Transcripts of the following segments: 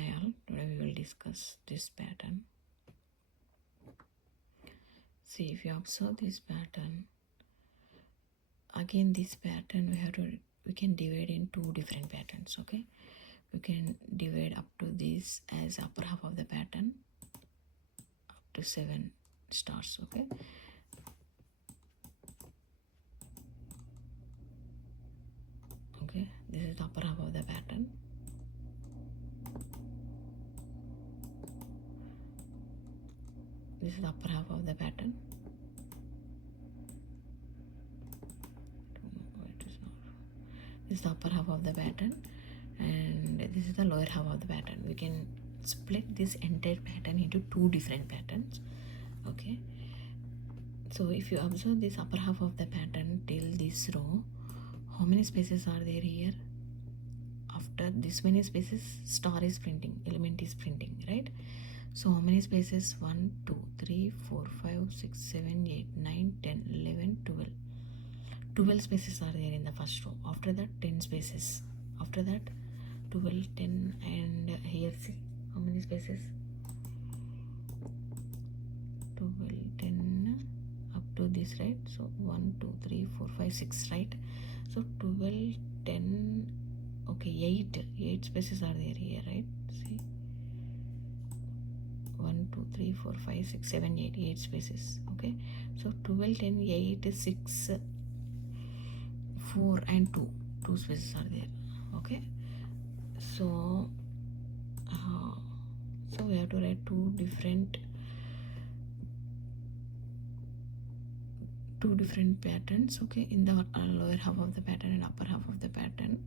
Hi all, today we will discuss this pattern. See, if you observe this pattern, again this pattern we can divide in two different patterns. Okay, we can divide up to this as upper half of the pattern up to 7 stars. Okay, this is the upper half of the pattern. This is the upper half of the pattern. This is the upper half of the pattern, and this is the lower half of the pattern. We can split this entire pattern into two different patterns. Okay, so if you observe this upper half of the pattern till this row, how many spaces are there here? After this many spaces, star is printing, element is printing, right? So how many spaces? 1 2 3 4 5 6 7 8 9 10 11 12. 12 spaces are there in the first row. After that 10 spaces. After that 12, 10, and here see how many spaces? 12, 10 up to this, right? So 1 2 3 4 5 6, right? So 12, 10, okay, 8 spaces are there here, right? See, 1 2 3 4 5 6 7 8 spaces. Okay, so 12, 10, 8, 6, 4 and 2 spaces are there. Okay, so we have to write two different patterns. Okay, in the lower half of the pattern and upper half of the pattern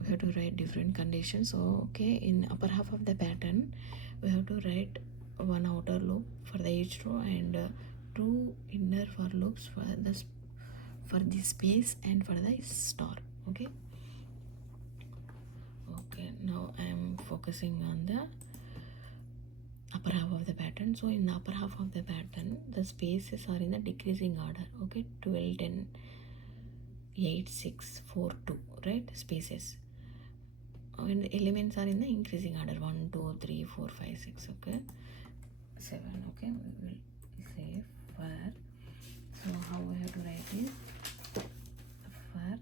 we have to write different conditions. So okay, in upper half of the pattern we have to write one outer loop for the each row and two inner for loops for the space and for the star. Okay, now I am focusing on the upper half of the pattern. So in the upper half of the pattern the spaces are in the decreasing order. Okay, 12, 10, 8, 6, 4, 2, right? Spaces, and the elements are in the increasing order. 1 2 3 4 5 6, okay, 7. Okay, we will say for. So how we have to write it? For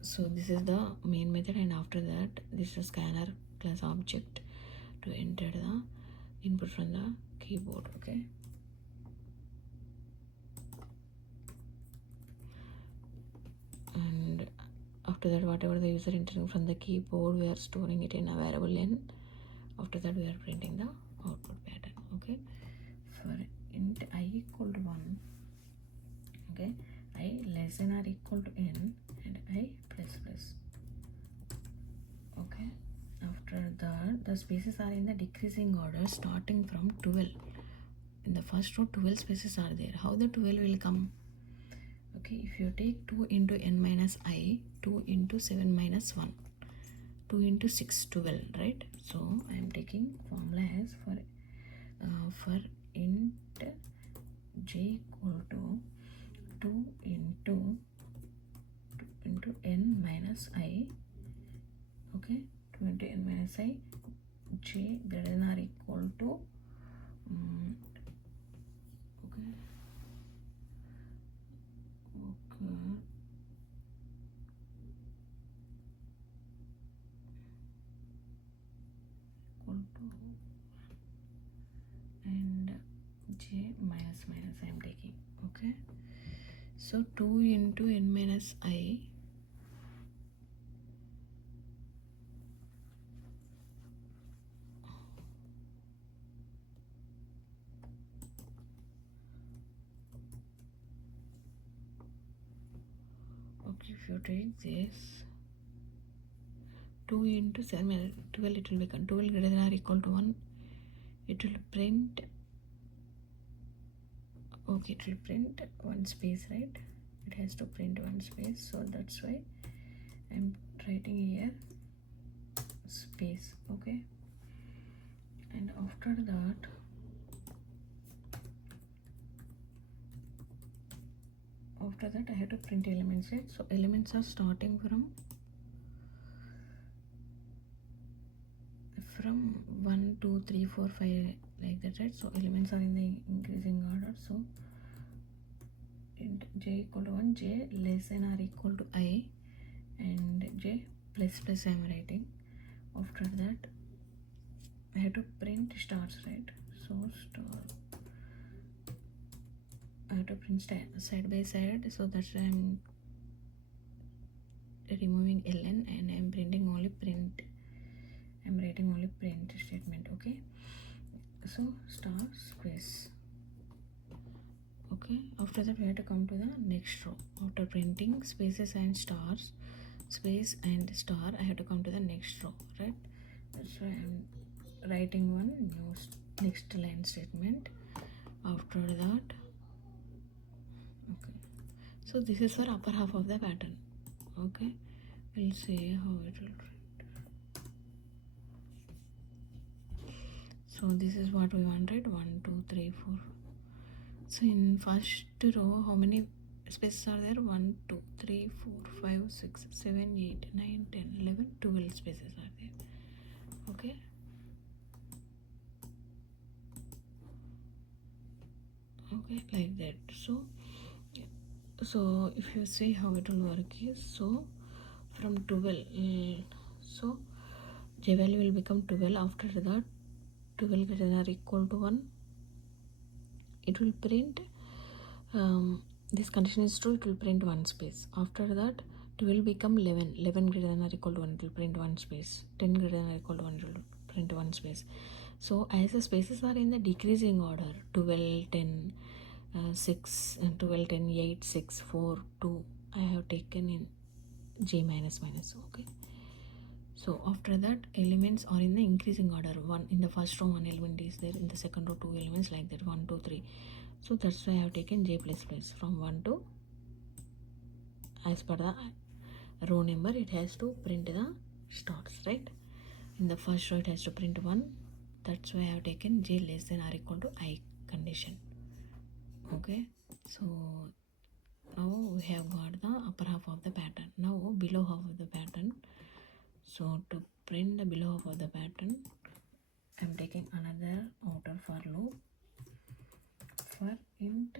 so this is the main method, and after that this is scanner class object to enter the input from the keyboard. Okay, and after that whatever the user entering from the keyboard we are storing it in a variable n. After that we are printing the output pattern. Okay, for int I equal to 1, okay, I less than or equal to n, and I plus plus. Okay, after that the spaces are in the decreasing order starting from 12. In the first row 12 spaces are there. How the 12 will come? Okay, if you take 2 into n minus I, 2 into 7 minus 1, 2 into 6, 12, right? So I am taking formula as for int j equal to 2 into n minus I. Okay, 2 into n minus I, j greater than or equal to okay, equal to, and j minus I am taking. Okay, so 2 into n minus I, okay, if you take this 2 into 7, 12, it will become 12 greater than or equal to 1. It will print, okay, it will print one space, right? It has to print one space, so that's why I'm writing here space. Okay, and after that I have to print elements, right? So elements are starting from from 1 2 3 4 5 like that, right? So elements are in the increasing order. So int j equal to 1, j less than or equal to I, and j plus plus I am writing. After that I have to print stars, right? So star, I have to print side by side, so that's why I'm removing ln and I'm printing only print. I'm writing only print statement. Okay, so star space. Okay, after that we have to come to the next row. After printing spaces and stars, space and star, I have to come to the next row, right? So I'm writing one new next line statement. After that, okay, so this is for upper half of the pattern. Okay, we'll see how it will print. So this is what we want, right? 1 2 3 4. So in first row, how many spaces are there? 1 2 3 4 5 6 7 8 9 10 11 12 spaces are there. Okay, okay, like that. So if you see how it will work is, so from 12, so j value will become 12. After that 12 greater than or equal to 1, it will print, this condition is true, it will print one space. After that 12 become 11, 11 greater than or equal to 1, it will print one space. 10 greater than or equal to 1, it will print one space. So as the spaces are in the decreasing order, 12 10 6 12 10 8 6 4 2, I have taken in j minus minus. Okay, so after that elements are in the increasing order. One in the first row, one element is there, in the second row two elements, like that, 1 2 3. So that's why I have taken j plus plus from 1 to, as per the row number, it has to print the stars, right? In the first row it has to print 1, that's why I have taken j less than or equal to I condition. Okay, so now we have got the upper half of the pattern. Now below half of the pattern. So to print the below half of the pattern, I'm taking another outer for loop for int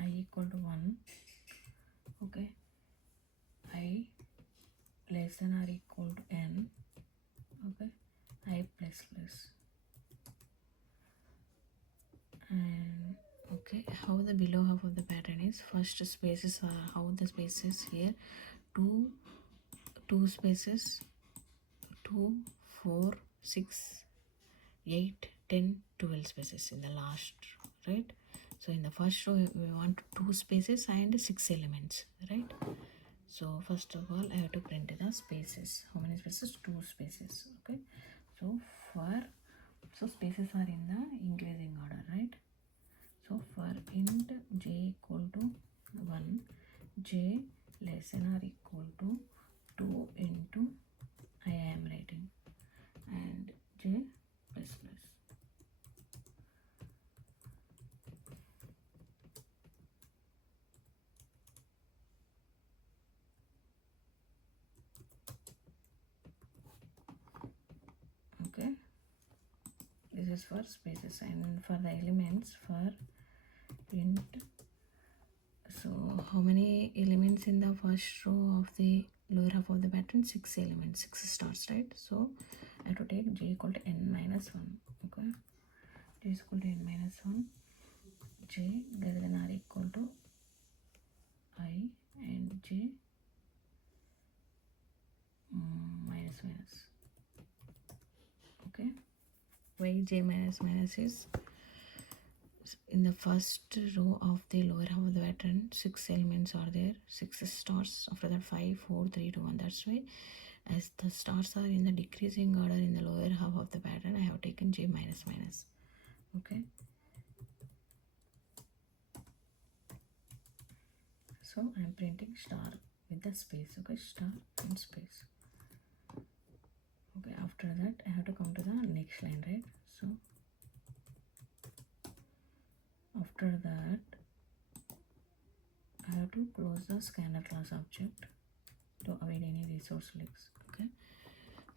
I equal to 1. Okay, I less than or equal to n. Okay, I plus plus. And okay, how the below half of the pattern is, first spaces are how the spaces here, two spaces, 2 4 6 8 10 12 spaces in the last, right? So in the first row we want 2 spaces and 6 elements, right? So first of all I have to print the spaces. How many spaces? 2 spaces. Okay, so spaces are in the increasing order, right? So for int j equal to 1, j less than or equal to 2 into I am writing, and j plus plus. Okay, this is for spaces. And for the elements, for int, so how many elements in the first row of the lower half of the pattern? 6 elements, 6 stars, right? So I have to take j equal to n minus 1. Okay, j is equal to n minus 1, j greater than or equal to I, and j minus minus. Okay, why j minus minus is, in the first row of the lower half of the pattern 6 elements are there, 6 stars. After that 5 4 3 2 1. That's why as the stars are in the decreasing order in the lower half of the pattern, I have taken j minus minus. Okay, so I'm printing star with the space. Okay, star and space. Okay, after that I have to come to the next line, right? So after that I have to close the scanner class object to avoid any resource leaks. Okay,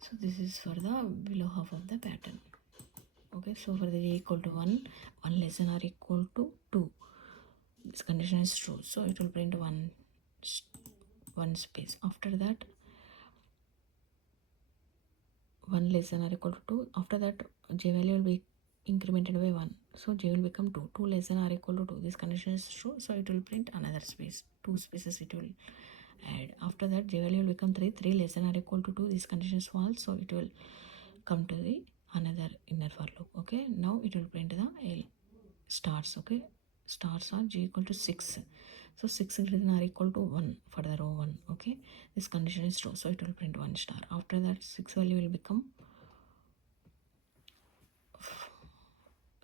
So this is for the below half of the pattern. Okay, so for the j equal to 1, 1 less than or equal to 2, this condition is true, so it will print one space. After that, 1 less than or equal to 2, after that j value will be incremented by 1, so j will become 2. 2 less than or equal to 2, this condition is true, so it will print another space, 2 spaces it will add. After that j value will become 3. 3 less than or equal to 2, this condition is false, so it will come to the another inner for loop. Okay, now it will print the L stars. Okay, stars are j equal to 6, so 6 greater than or equal to 1 for the row 1. Okay, this condition is true, so it will print 1 star. After that 6 value will become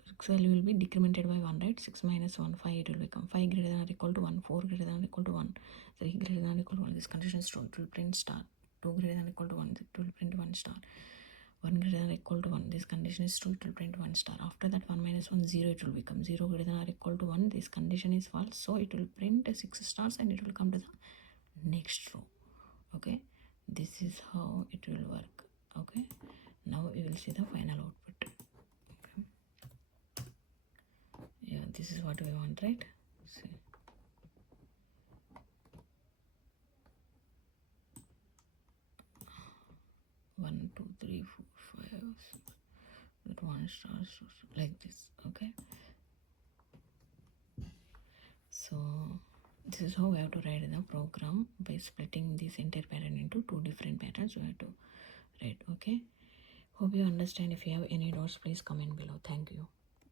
6 value will be decremented by 1, right? 6 minus 1, 5, it will become 5 greater than or equal to 1, 4 greater than or equal to 1, 3 greater than or equal to 1, this condition is true, it will print star. 2 greater than or equal to 1, it will print 1 star. 1 greater than or equal to 1, this condition is true, it will print 1 star. After that 1 minus 1, 0, it will become 0 greater than or equal to 1, this condition is false, so it will print 6 stars and it will come to the next row. Okay, this is how it will work. Okay, now we will see the final output. Okay. Yeah, this is what we want, right? See. 1 2 3 4 5 6 with 1 star, so like this. Okay, so this is how we have to write the program by splitting this entire pattern into 2 different patterns. We have to write. Okay, hope you understand. If you have any doubts, please comment below. Thank you.